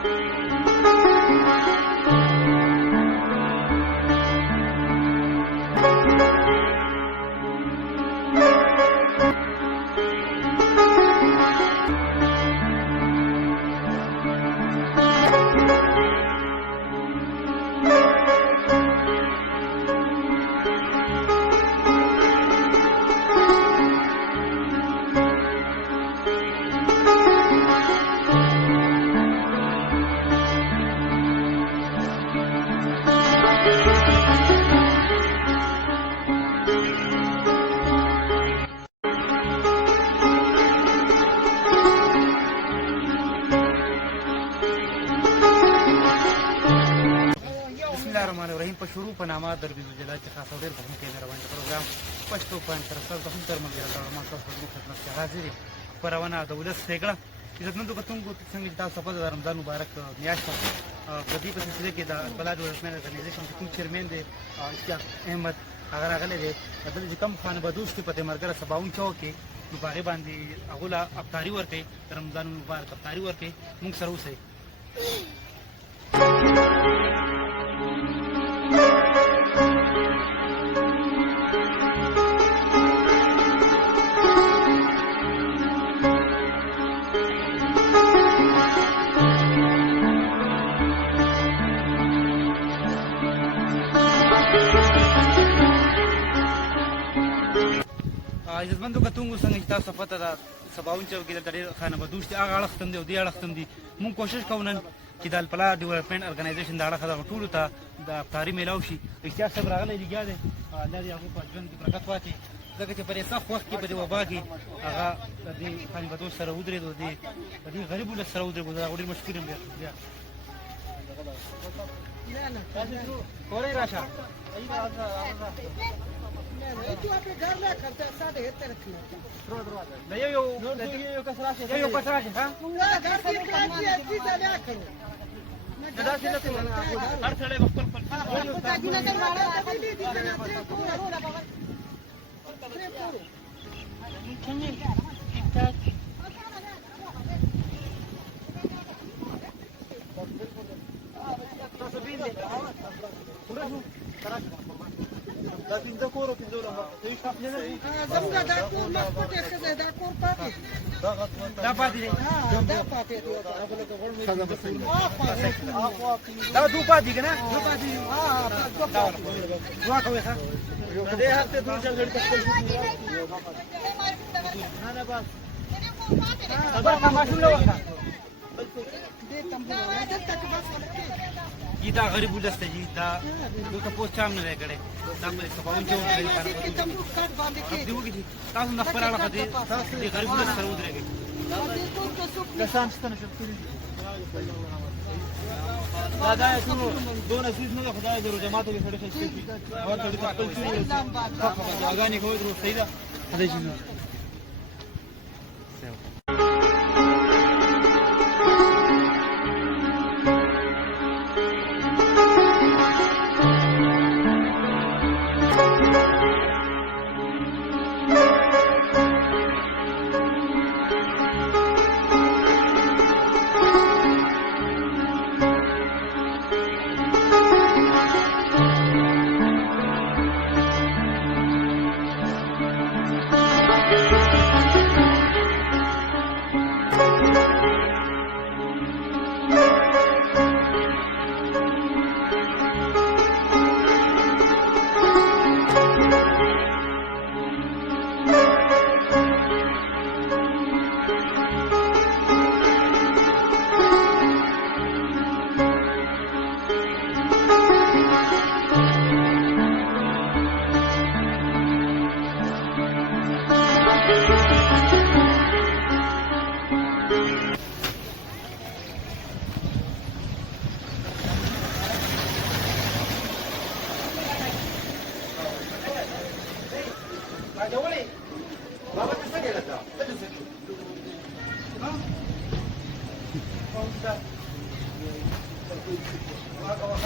Bismillahirrahmanirrahim. په شروع په نامه دربي جلال چې خاص او ډېر بخښونکی مهربان پروګرام پښتو پوینټ تر څو د هم تر ملګرو سره ما تاسو په خدمت کې حاضر یم. خپرونه د ولس ښېګړه عزتمندو کتونکو څنګه چې تاسو په رمضان مبارک میاشت په دې په سلسله کې د البلاد ډیولپمنټ ارګنایزیشن چې کوم چیرمن دی اشتیاق احمد هغه راغلی دی دلته چې کوم خانبدوش کې په تیمرګره سباون چوک کې نو په هغې باندې هغو له افطاري ورکوي د رمضان مبارک افطاري ورکوي. موږ سره اوسئ. عزتمندو کتونکو څنګه چې تاسو پته ده سباون چوک کې دلته ډېر خانبدوش دي هغه اړخ ته هم دی او دې اړخ ته هم دي. موږ کوشش کوو نن چې د الفلاح ډیولپمنټ ارګنایزیشن د اړخه دغه ټولو ته د افطاري میلاو شي. اشتیاق صاحب راغلی لګیا دی الله دې هغوی په ژوند کې برکت واچوي ځکه چې په دې سخت وخت کې په دې وبا کې هغه د دې خانبدوش سره ودرېد او د دې غریب ولس سره ودرېد. هغه ډېر مشکور یم بیا کورې راشه تو apie garle kartą sadė ir tarkime. Da jau kas rašė. Jau kas rašė, ha? Na, dar tik atėjo didelė karo. Da čia tai ar šalia vakar Kad jinai dar varo, tai lygiai ten دا پنځه کورو پنځه لمبه ته یې شاپ نه لري زموږ دا کور مخ پټه خزه دا کور پاتې دا پاتې دی دا پاتې دی دا دو پاتې کنه دو پاتې دعا کوي ښه دې هفته دوه ځل غړي تخپل نه بس دا ماشوم له وخت دې تم نه دلته کې بس ये दा गरीब उलस्ते जी दा दो तो पोस्ट चाम न रेगड़े दा मेरे सबाउन जो کې تم کټ باندې کې دیو کی تاسو نه خبره راغله دي غریب ولس سره ودرېږي دې کور ته څوک کسان ستنه شپې دا ټول دون اساس نه خدای درو جماعتو کې سره خشته کی اور ته خپل شي اغاني کوي درو صحیح ده خدای شي Baba te sake la ta. Te sake. Ha? Kau sudah. Wa ka wa.